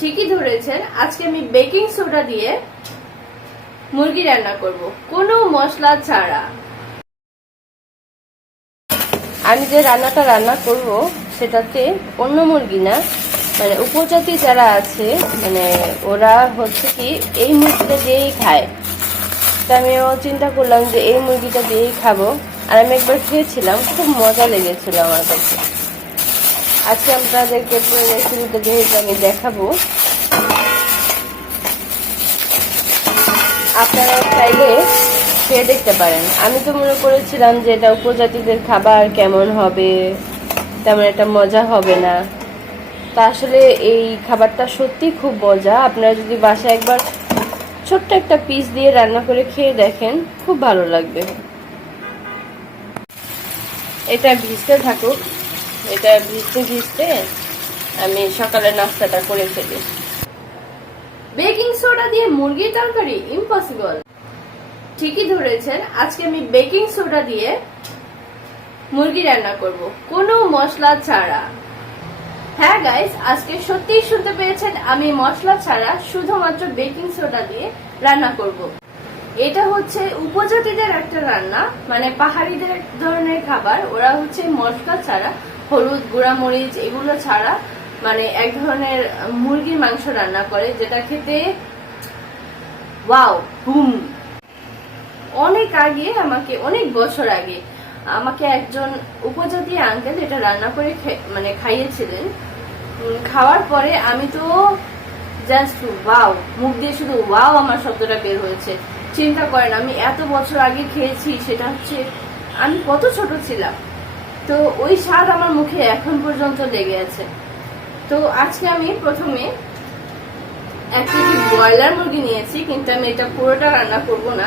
ঠিকই ধরেছেন, আজকে আমি বেকিং সোডা দিয়ে মুরগি রান্না করব, কোনো মশলা ছাড়া। আমি যে রান্নাটা রান্না করব সেটাতে অন্য মুরগি না, মানে উপজাতি যারা আছে, মানে ওরা হচ্ছে কি এই মুরগিটা দিয়েই খায়। তা আমিও চিন্তা করলাম যে এই মুরগিটা দিয়েই খাবো। আর আমি একবার খেয়েছিলাম, খুব মজা লেগেছিল আমার কাছে। আজকে আপনাদেরকে পুরো রেসিপিটা যেহেতু আমি দেখাবো, আপনারা চাইলে খেয়ে দেখতে পারেন। আমি তো মনে করেছিলাম যে এটা উপজাতিদের খাবার, কেমন হবে, তেমন একটা মজা হবে না। তা আসলে এই খাবারটা সত্যি খুব মজা। আপনারা যদি বাসায় একবার ছোট্ট একটা পিস দিয়ে রান্না করে খেয়ে দেখেন, খুব ভালো লাগবে। এটা ভিজতে থাকুক, এটা ভিজতে ভিজতে আমি সকালে নাস্তাটা করে ফেলি। বেকিং সোডা দিয়ে মুরগির তরকারি ইম্পসিবল। ঠিকই ধরেছেন, আজকে আমি বেকিং সোডা দিয়ে মুরগি রান্না করব, কোনো মশলা ছাড়া। হ্যাঁ গাইস, আজকে সত্যিই শুনতে পেয়েছেন, আমি মশলা ছাড়া শুধুমাত্র বেকিং সোডা দিয়ে রান্না করব। এটা হচ্ছে উপজাতিদের একটা রান্না, মানে পাহাড়িদের এক ধরনের খাবার। ওরা হচ্ছে মশলা ছাড়া, হলুদ, গুঁড়া মরিচ এগুলো ছাড়া, মানে এক ধরনের মুরগির মাংস রান্না করে, যেটা খেতে ওয়াও বুম। অনেক আগে, অনেক বছর আগে আমাকে একজন উপজাতি আঙ্কেল এটা রান্না করে মানে খাইয়েছিলেন। খাওয়ার পরে আমি তো জাস্ট ওয়াও, মুখ দিয়ে শুধু ওয়াও আমার শব্দটা বের হয়েছে। চিন্তা করেন, আমি এত বছর আগে খেয়েছি, সেটা হচ্ছে আমি কত ছোট ছিলাম। তো ওই স্বাদ আমার মুখে এখন পর্যন্ত লেগে আছে। তো আজকে আমি প্রথমে 1 কেজি ব্রয়লার মুরগি নিয়েছি, কিন্তু আমি এটা পুরোটা রান্না করব না।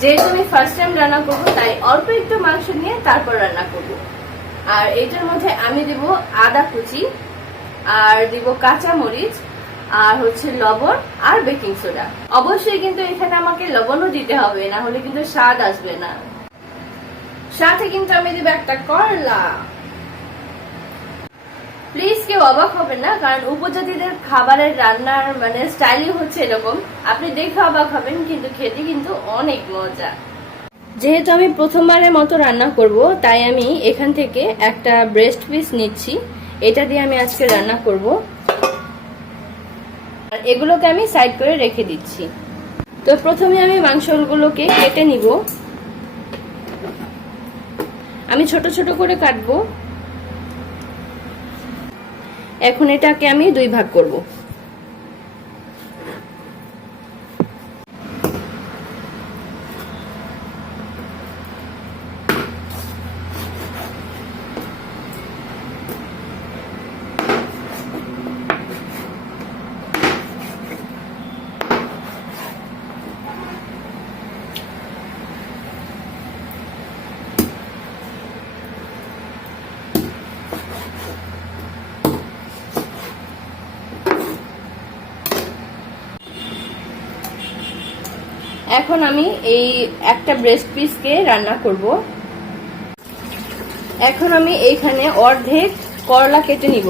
যেহেতু আমি ফার্স্ট টাইম রান্না করব, তাই অল্প একটু মাংস নিয়ে তারপর রান্না করব। আর এটার মধ্যে আমি দিব আদা কুচি, আর দিব কাঁচা মরিচ, আর হচ্ছে লবণ আর বেকিং সোডা। অবশ্যই কিন্তু এখানে আমাকে লবণও দিতে হবে, না হলে কিন্তু স্বাদ আসবে না। সাথে কিন্তু আমি দিব একটা করলা। প্লিজ কেউ অবাক হবে না, কারণ উপজাতিদের খাবারের রান্নার মানে স্টাইলই হচ্ছে এরকম। আপনি দেখে অবাক হবেন, কিন্তু খেতে কিন্তু অনেক মজা। যেহেতু আমি প্রথমবারের মতো রান্না করব, তাই আমি এখান থেকে একটা ব্রেস্ট পিস নিচ্ছি। এটা দিয়ে আমি আজকে রান্না করব। আর এগুলোকে আমি সাইড করে রেখে দিচ্ছি। তো প্রথমে আমি মাংসগুলোকে কেটে নিব। আমি ছোট ছোট করে কাটবো। এখন এটাকে আমি 2 ভাগ করব। এখন আমি এই একটা ব্রেস্ট পিসকে রান্না করব। এখন আমি এইখানে অর্ধেক করলা কেটে নিব।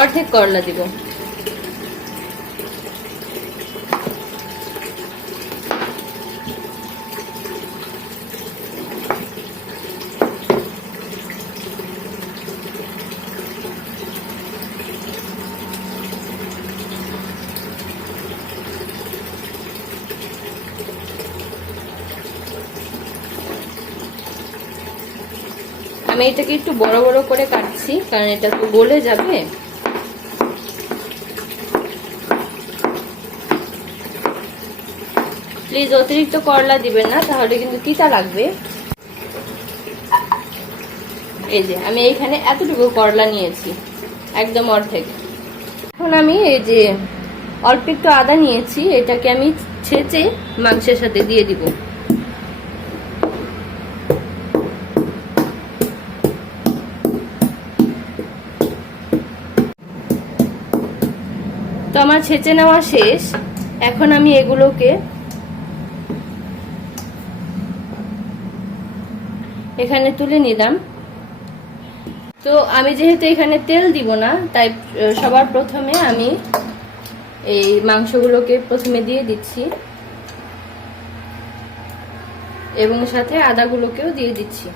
অর্ধেক করলা দিব। আমি এটাকে একটু বড় বড় করে কাটছি, কারণ এটা তো গলে যাবে। প্লিজ অতিরিক্ত করলা দিবেন না, তাহলে কিন্তু তিতা লাগবে। এই যে আমি এইখানে এতটুকু করলা নিয়েছি, একদম অর্ধেক। এখন আমি এই যে অল্প একটু আদা নিয়েছি, এটাকে আমি ছেঁচে মাংসের সাথে দিয়ে দিব। তো আমার ছেঁচে নেওয়া শেষ। এখন আমি এগুলোকে এখানে তুলে নিলাম। তো আমি যেহেতু এখানে তেল দিব না, তাই সবার প্রথমে আমি এই মাংসগুলোকে প্রথমে দিয়ে দিচ্ছি এবং সাথে আদাগুলোকেও দিয়ে দিচ্ছি।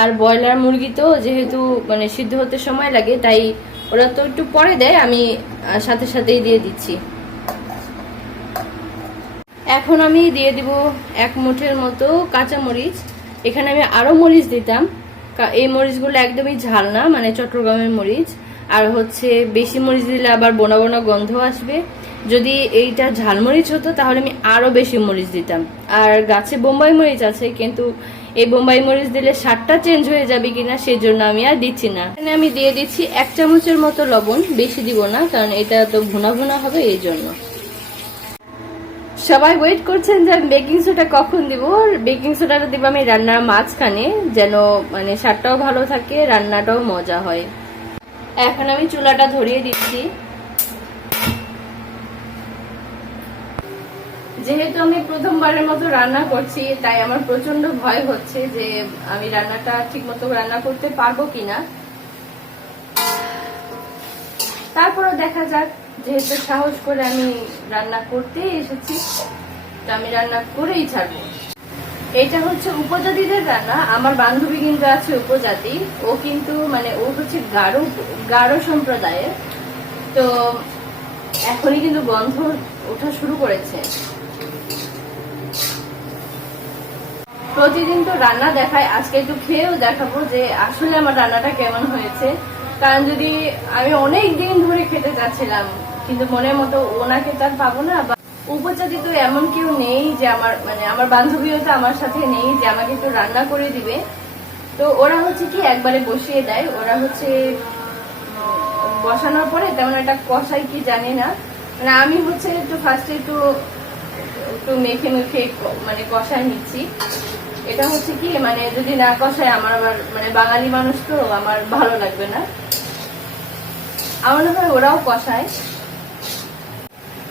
আর ব্রয়লার মুরগি তো যেহেতু মানে সিদ্ধ হতে সময় লাগে, তাই ওরা তো একটু পরে দেয়, আমি সাথে সাথেই দিয়ে দিচ্ছি। এখন আমি দিয়ে দিব 1 মুঠের মতো কাঁচা মরিচ। এখানে আমি আরো মরিচ দিতাম, এই মরিচগুলো একদমই ঝাল না, মানে চট্টগ্রামের মরিচ। আর হচ্ছে বেশি মরিচ দিলে আবার বোনা বোনা গন্ধ আসবে। যদি এইটা ঝালমরিচ হতো তাহলে আমি আরো বেশি মরিচ দিতাম। আর গাছে বোম্বাই মরিচ আছে, কিন্তু এই বোম্বাই মরিচ দিলে স্বাদটা চেঞ্জ হয়ে যাবে কিনা সেই জন্য আমি আর দিচ্ছি না। এখানে আমি দিয়ে দিচ্ছি 1 চামচের মতো লবণ, বেশি দিব না কারণ এটা তো ভুনা ভুনা হবে এই জন্য। সবাই ওয়েট করছেন যে আমি বেকিং সোডা কখন দিব। বেকিং সোডাটা দিব আমি রান্নার মাঝখানে, যেন মানে স্বাদটাও ভালো থাকে, রান্নাটাও মজা হয়। এখন আমি চুলাটা ধরিয়ে দিচ্ছি। যেহেতু আমি প্রথমবারের মতো রান্না করছি, তাই আমার প্রচন্ড ভয় হচ্ছে যে আমি রান্নাটা ঠিক মতো রান্না করতে পারবো কিনা। তারপরও দেখা যাক, যেহেতু সাহস করে আমি রান্না করতে এসেছি, তো আমি রান্না করেই ছাড়বো। এটা হচ্ছে উপজাতিদের রান্না। আমার বান্ধবী কিন্তু আছে উপজাতি, ও কিন্তু মানে ও হচ্ছে গারো সম্প্রদায়ের। তো এখনই কিন্তু গন্ধ ওঠা শুরু করেছে। প্রতিদিন তো রান্না দেখায়, আজকে একটু খেয়েও দেখাবো যে আসলে আমার রান্নাটা কেমন হয়েছে। কারণ যদি আমি অনেক দিন ধরে খেতে চাচ্ছিলাম, কিন্তু মনের মতো ওনাকে তার পাবো না। উপজাতি তো এমন কেউ নেই যে আমার বান্ধবীও তো আমার সাথে নেই যে আমাকে একটু রান্না করে দিবে। তো ওরা হচ্ছে কি একবারে বসিয়ে দেয়। ওরা হচ্ছে বসানোর পরে তেমন একটা কষাই কি জানি না, মানে আমি হচ্ছে একটু ফার্স্টে একটু মেখে মানে কষায় নিচ্ছি। এটা হচ্ছে কি মানে যদি না কষায় আমার আবার মানে বাঙালি মানুষ তো আমার ভালো লাগবে না। আমার মনে হয় ওরাও কষায়।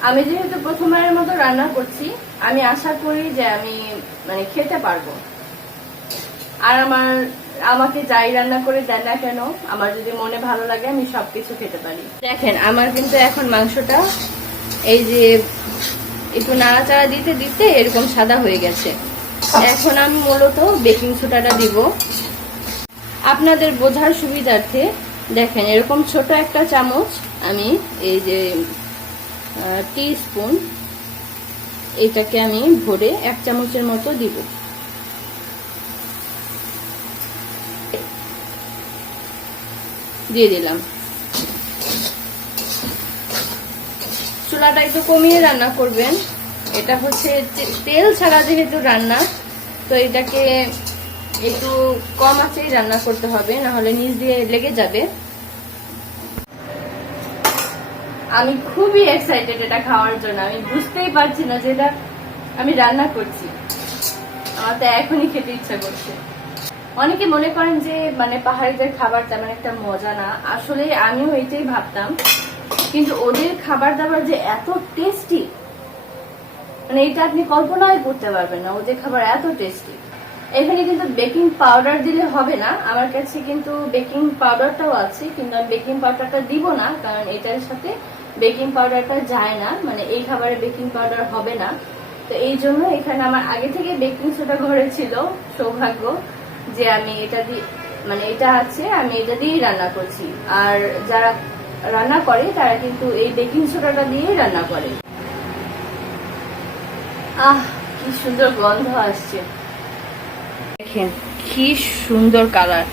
আমি যেহেতু প্রথমবারের মতো রান্না করছি, আমি আশা করি যে আমি মানে খেতে পারবো। আর আমাকে যাই রান্না করে দেন না কেন, আমার যদি মনে ভালো লাগে আমি সবকিছু খেতে পারি। দেখেন আমার কিন্তু এখন মাংসটা এই যে একটু নাড়াচাড়া দিতে দিতে এরকম সাদা হয়ে গেছে। এখন আমি মূলত বেকিং সোডাটা দিব আপনাদের বোঝার সুবিধার্থে। দেখেন এরকম ছোট একটা চামচ আমি এই যে টিস্পুন, এটাকে আমি ভরে 1 চামচের মতো দিব। দিয়ে দিলাম। চুলাটা একটু কমিয়ে রান্না করবেন। এটা হচ্ছে তেল ছাড়া যেহেতু রান্না, তো এটাকে একটু কম আঁচেই রান্না করতে হবে, না হলে নিচ দিয়ে লেগে যাবে। আমি খুবই এক্সাইটেড এটা খাওয়ার জন্য। আমি বুঝতেই পারছি না যে এটা আমি রান্না করছি, আমার তো এখনই খেতে ইচ্ছা করছে। অনেকে মনে করেন যে মানে পাহাড়িদের খাবার তেমন একটা মজা না, আসলে আমিও এটাই ভাবতাম। কিন্তু ওদের খাবার দাবার যে এত টেস্টি, মানে এটা আপনি কল্পনাই করতে পারবেন না, ওদের খাবার এত টেস্টি। এখানে কিন্তু বেকিং পাউডার দিলে হবে না, আমার কাছে কিন্তু বেকিং পাউডারটাও আছে, কিন্তু আমি বেকিং পাউডারটা দিব না কারণ এটার সাথে বেকিং পাউডারটা যায় না, মানে এই খাবারে বেকিং পাউডার হবে না। তো এই জন্য এখানে আমার আগে থেকে বেকিং সোডা ঘরে ছিল, সৌভাগ্য যে আমি এটা দিয়ে মানে এটা আছে, আমি এটা দিয়েই রান্না করছি। আর যারা রান্না করে তারা কিন্তু এই বেকিং সোডাটা দিয়েই রান্না করে। আহ কি সুন্দর গন্ধ আসছে, দেখেন কি সুন্দর কালার।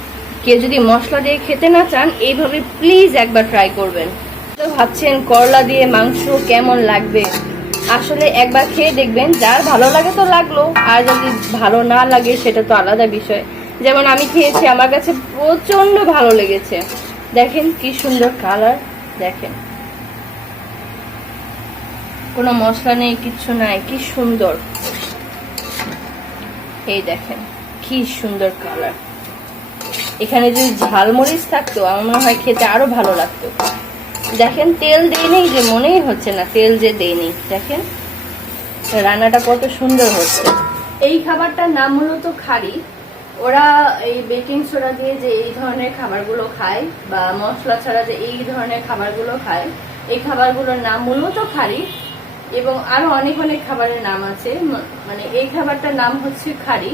কেউ যদি মশলা দিয়ে খেতে না চান, এইভাবে প্লিজ একবার ট্রাই করবেন। তো ভাবছেন করলা দিয়ে মাংস কেমন লাগবে, আসলে একবার খেয়ে দেখবেন, যার ভালো লাগে তো লাগলো, আর যদি ভালো না লাগে সেটা তো আলাদা বিষয়। যেমন আমি খেয়েছি, আমার কাছে প্রচন্ড ভালো লেগেছে। দেখেন কি সুন্দর কালার, দেখেন কোনো মশলা নেই, কিচ্ছু নাই, কি সুন্দর। এই দেখেন কি সুন্দর কালার। এখানে যদি ঝালমরিচ থাকতো আমার মনে হয় খেতে আরো ভালো লাগতো। দেখেন তেল দেয়নি, যে মনেই হচ্ছে না তেল যে দেয়নি। দেখেন রান্নাটা কত সুন্দর হচ্ছে। এই খাবারটার নাম মূলত খাড়ি। ওরা এই বেকিং সোডা দিয়ে যে এই ধরনের খাবারগুলো খায় বা মশলা ছাড়া যে এই ধরনের খাবারগুলো খায়, এই খাবারগুলোর নাম মূলত খারি, এবং আরো অনেক অনেক খাবারের নাম আছে। মানে এই খাবারটার নাম হচ্ছে খারি।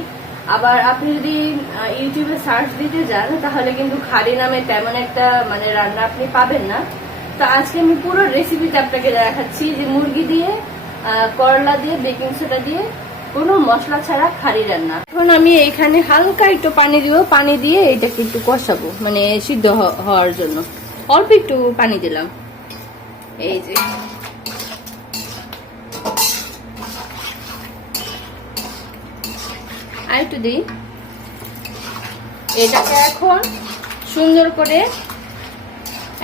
আবার আপনি যদি ইউটিউবে সার্চ দিতে যান তাহলে কিন্তু খারি নামে তেমন একটা মানে রান্না আপনি পাবেন না। তো আজকে আমি পুরো রেসিপিটা আপনাকে দেখাচ্ছি যে মুরগি দিয়ে, করলা দিয়ে, বেকিং সোডা দিয়ে কোনো মশলা ছাড়া খারি রান্না। এখন আমি এখানে হালকা একটু পানি দিব, পানি দিয়ে এটাকে একটু কষাবো, মানে সিদ্ধ হওয়ার জন্য অল্প একটু পানি দিলাম। এই যে আর একটু দিই। এটাকে এখন সুন্দর করে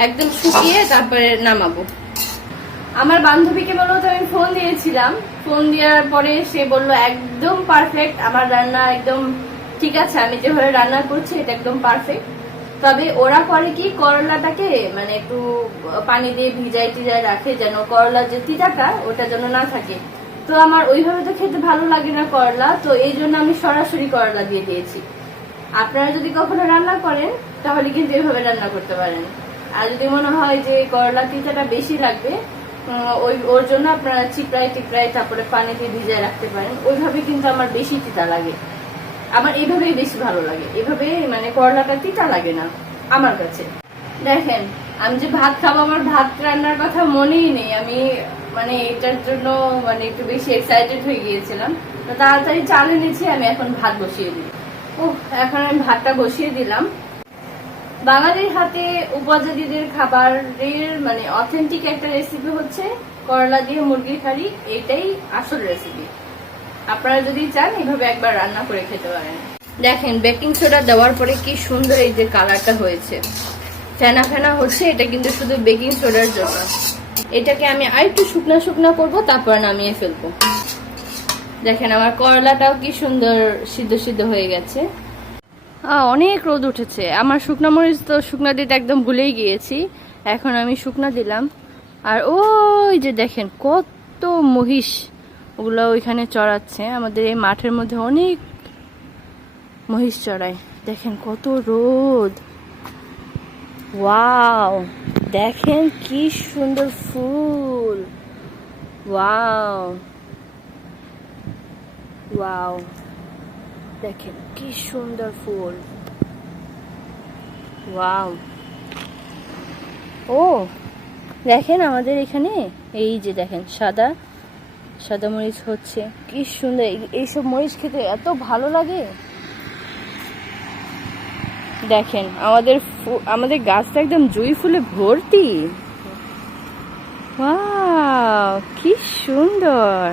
একদম শুকিয়ে তারপরে নামাবো। আমার বান্ধবীকে বললো তো আমি ফোন দিয়েছিলাম, ফোন দেওয়ার পরে সে বললো একদম পারফেক্ট, আমার রান্না একদম ঠিক আছে, আমি যেভাবে রান্না করছি এটা একদম পারফেক্ট। তবে ওরা করে কি, করলাটাকে মানে একটু পানি দিয়ে ভিজাই টিজাই রাখে যেন করলার যে তিতাটা ওটা যেন না থাকে। তো আমার ওইভাবে তো খেতে ভালো লাগে না করলা, তো এই জন্য আমি সরাসরি করলা দিয়ে দিয়েছি। আপনারা যদি কখনো রান্না করেন তাহলে কিন্তু এইভাবে রান্না করতে পারেন। আর যদি মনে হয় যে করলা তিতাটা বেশি লাগবে, ওর জন্য আপনারা চিপড়াই তারপরে পানিতে ভিজায় রাখতে পারেন। ওইভাবে কিন্তু আমার বেশি তিতা লাগে, আমার এইভাবেই বেশি ভালো লাগে। এভাবে মানে করলাটা তিতা লাগে না আমার কাছে। দেখেন আমি যে ভাত খাবো, আমার ভাত রান্নার কথা মনেই নেই। আমি মানে এটার জন্য মানে একটু বেশি এক্সাইটেড হয়ে গিয়েছিলাম, তো তাড়াতাড়ি চাল এনেছি, আমি এখন ভাত বসিয়ে দিই। এখন আমি ভাতটা বসিয়ে দিলাম। বাঙালির হাতে উপজাতিদের খাবারের মানে অথেন্টিক একটা রেসিপি হচ্ছে করলা দিয়ে মুরগির কারি। এটাই আসল রেসিপি। আপনারা যদি চান এইভাবে একবার রান্না করে খেতে পারেন। দেখেন বেকিং সোডা দেওয়ার পরে কি সুন্দর এই যে কালারটা হয়েছে, ফেনা ফেনা হচ্ছে, এটা কিন্তু শুধু বেকিং সোডার জন্য। এটাকে আমি আর একটু শুকনা শুকনা করবো, তারপর নামিয়ে ফেলবো। দেখেন আমার করলাটাও কি সুন্দর সিদ্ধ সিদ্ধ হয়ে গেছে। অনেক রোদ উঠেছে। আমার শুকনা মরিচ তো শুকনা দিতে একদম ভুলেই গিয়েছি, এখন আমি শুকনা দিলাম। আর ওই যে দেখেন কত মহিষ, ওগুলো ওইখানে চড়াচ্ছে। আমাদের এই মাঠের মধ্যে অনেক মহিষ চড়ায়। দেখেন কত রোদ। ওয়াও, দেখেন কি সুন্দর ফুল। ওয়াও ওয়াও, দেখেন কি সুন্দর ফুল। ওয়াও, ও দেখেন আমাদের এখানে এই যে দেখেন সাদা সাদা মরিচ হচ্ছে, কি সুন্দর। এইসব মরিচ খেতে এত ভালো লাগে। দেখেন আমাদের গাছটা একদম জুঁই ফুলে ভর্তি। ওয়াও, কি সুন্দর।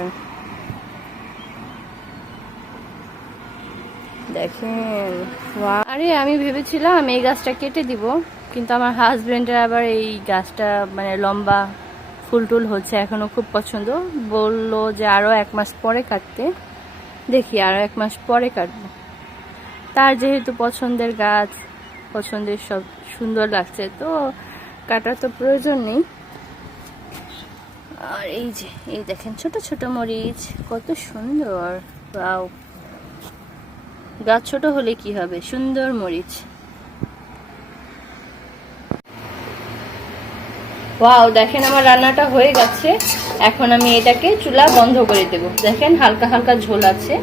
দেখেন, আরে আমি ভেবেছিলাম এই গাছটা কেটে দিব, কিন্তু আমার হাজবেন্ডের আবার এই গাছটা মানে লম্বা ফুল টুল হচ্ছে, এখনো খুব পছন্দ। বললো যে আরো 1 মাস পরে কাটতে। দেখি আরো 1 মাস পরে কাটবো। তার যেহেতু পছন্দের গাছ, পছন্দের সব সুন্দর লাগছে, তো কাটার তো প্রয়োজন নেই। আর এই যে এই দেখেন ছোট ছোট মরিচ কত সুন্দর। ওয়াও, গাছ ছোট হলে কি হবে, সুন্দর মরিচ। ওয়াও, দেখেন আমার রান্নাটা হয়ে গেছে। এখন আমি এটাকে চুলা বন্ধ করে দেব। দেখেন হালকা হালকা ঝোল আছে,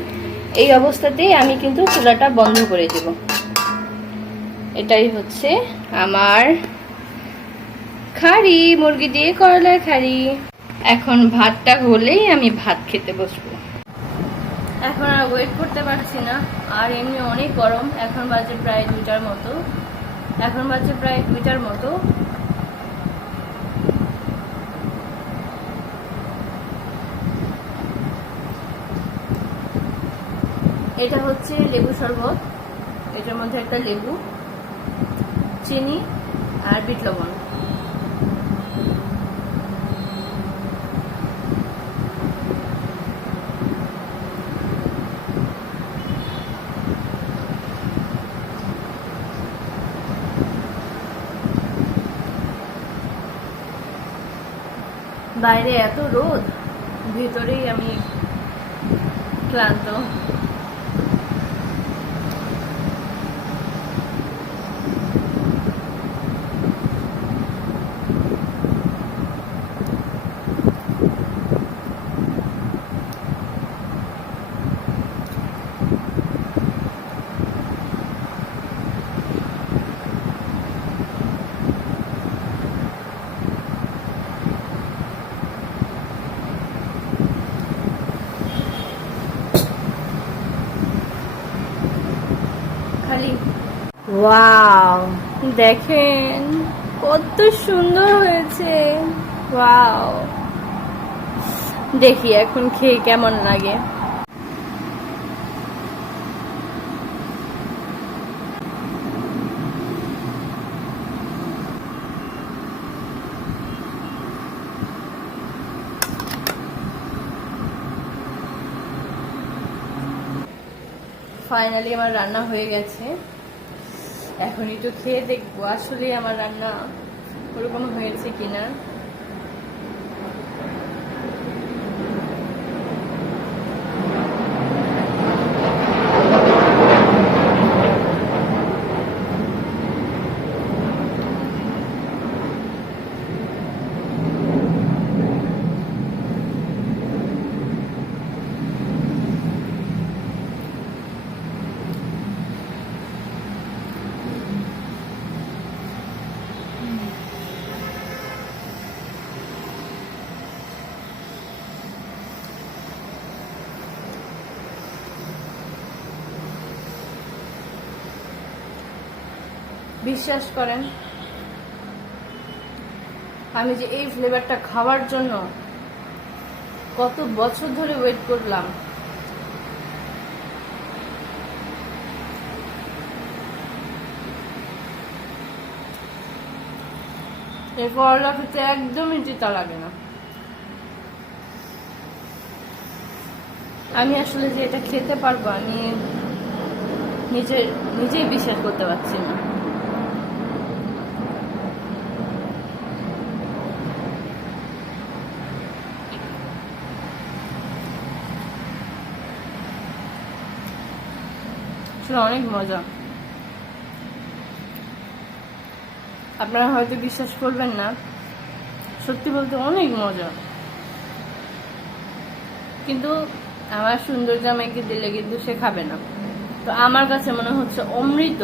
এই অবস্থাতেই আমি কিন্তু চুলাটা বন্ধ করে দেব। এটাই হচ্ছে আমার খারি, মুরগি দিয়ে করলার খারি। এখন ভাতটা হলেই আমি ভাত খেতে বসবো। এখন আর ওয়েট করতে পারছি না, আর এমনি অনেক গরম। এখন বাজে প্রায় 2টার মতো। এটা হচ্ছে লেবু শরবত, এটার মধ্যে একটা লেবু, চিনি আর বিট লবণ। বাইরে এত রোদ, ভেতরেই আমি ক্লান্ত। খালি ওয়াও, দেখেন কত সুন্দর হয়েছে। ওয়াও, দেখি এখন খেয়ে কেমন লাগে। ফাইনালি আমার রান্না হয়ে গেছে, এখন একটু খেয়ে দেখবো আসলে আমার রান্না ওরকম হয়েছে কিনা। বিশ্বাস করেন, আমি যে এই ফ্লেভারটা খাওয়ার জন্য কত বছর ধরে ওয়েট করলাম। এই করলা খেতে একদমই তিতা লাগে না। আমি আসলে যে এটা খেতে পারবো আমি নিজেই বিশ্বাস করতে পারছি না। অনেক মজা। আপনারা হয়তো বিশ্বাস করবেন না, সত্যি বলতে অনেক মজা। কিন্তু আমার সুন্দর জামাইকে দিলে কিন্তু সে খাবে না, তো আমার কাছে মনে হচ্ছে অমৃত।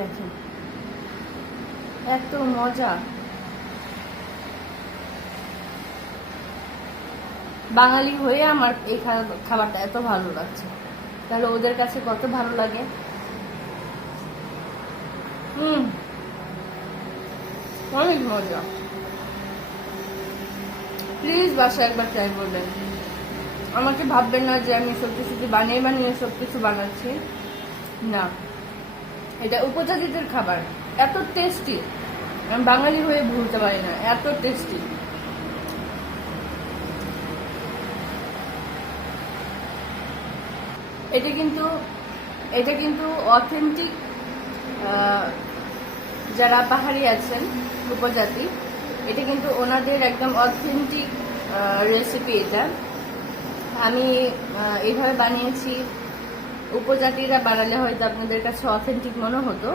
দেখেন এত মজা। বাঙালি হয়ে আমার এই খাবারটা এত ভালো লাগছে, তাহলে ওদের কাছে কত ভালো লাগে। অনেক মজা। প্লিজ বাসায় একবার ট্রাই করবেন। আমাকে ভাববেন না যে আমি সত্যি বানিয়ে সবকিছু বানাচ্ছি, না, এটা উপজাতিদের খাবার, এত টেস্টি। আমি বাঙালি হয়ে ভুলতে পারি না, এত টেস্টি। এটা কিন্তু অথেন্টিক, যারা পাহাড়ি আছেন উপজাতি, এটা কিন্তু ওনাদের একদম অথেন্টিক রেসিপি। এটা আমি এইভাবে বানিয়েছি, উপজাতিরা বানালে হয়তো আপনাদের কাছে অথেন্টিক মনে হতো।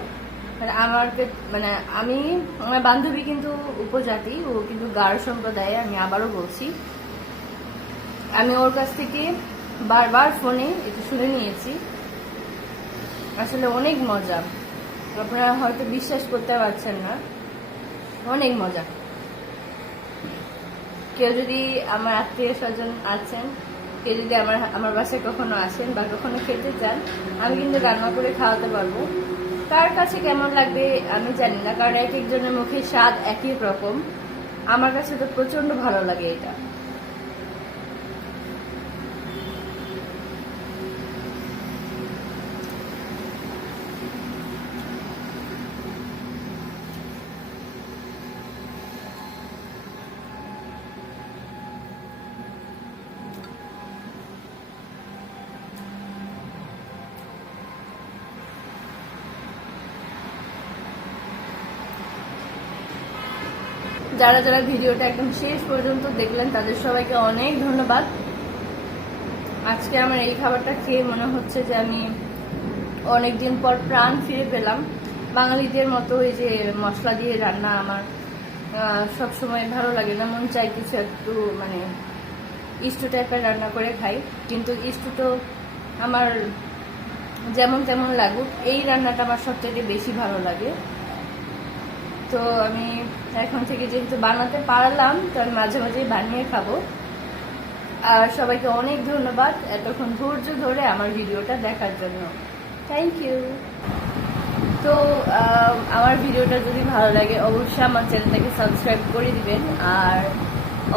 আমার বান্ধবী কিন্তু উপজাতি, ও কিন্তু গারো সম্প্রদায়ে। আমি আবারও বলছি, আমি ওর কাছ থেকে বারবার ফোনে এটা শুনে নিয়েছি। আসলে অনেক মজা, আপনারা হয়তো বিশ্বাস করতে পারছেন না, অনেক মজা। কেউ যদি আমার আত্মীয় স্বজন আছেন, কেউ যদি আমার বাসায় কখনো আসেন বা কখনো খেতে চান, আমি কিন্তু রান্না করে খাওয়াতে পারবো। কার কাছে কেমন লাগবে আমি জানি না, কারণ এক একজনের মুখে স্বাদ এক এক রকম। আমার কাছে তো প্রচন্ড ভালো লাগে এটা। যারা যারা ভিডিওটা একদম শেষ পর্যন্ত দেখলেন তাদের সবাইকে অনেক ধন্যবাদ। আজকে আমার এই খাবারটা খেয়ে মনে হচ্ছে যে আমি অনেকদিন পর প্রাণ ফিরে পেলাম। বাঙালিদের মতো ওই যে মশলা দিয়ে রান্না আমার সব সময় ভালো লাগে না, মন চাই কিছু একটু মানে স্টু টাইপের রান্না করে খাই, কিন্তু স্টু তো আমার যেমন তেমন লাগুক, এই রান্নাটা আমার সবচেয়ে বেশি ভালো লাগে। তো আমি এখন থেকে যেহেতু বানাতে পারলাম, তো আমি মাঝে মাঝেই বানিয়ে খাবো। আর সবাইকে অনেক ধন্যবাদ এতক্ষণ ধৈর্য ধরে আমার ভিডিওটা দেখার জন্য। Thank you. তো আমার ভিডিওটা যদি ভালো লাগে অবশ্যই আমার চ্যানেলটাকে সাবস্ক্রাইব করে দিবেন, আর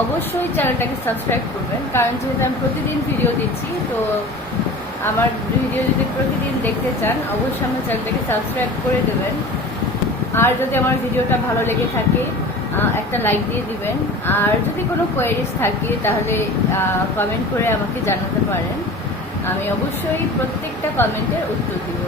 অবশ্যই চ্যানেলটাকে সাবস্ক্রাইব করবেন, কারণ যেহেতু আমি প্রতিদিন ভিডিও দিচ্ছি, তো আমার ভিডিও যদি প্রতিদিন দেখতে চান অবশ্যই আমার চ্যানেলটাকে সাবস্ক্রাইব করে দেবেন। আর যদি আমার ভিডিওটা ভালো লেগে থাকে একটা লাইক দিয়ে দিবেন, আর যদি কোনো কোয়েরিজ থাকে তাহলে কমেন্ট করে আমাকে জানাতে পারেন, আমি অবশ্যই প্রত্যেকটা কমেন্টের উত্তর দিব।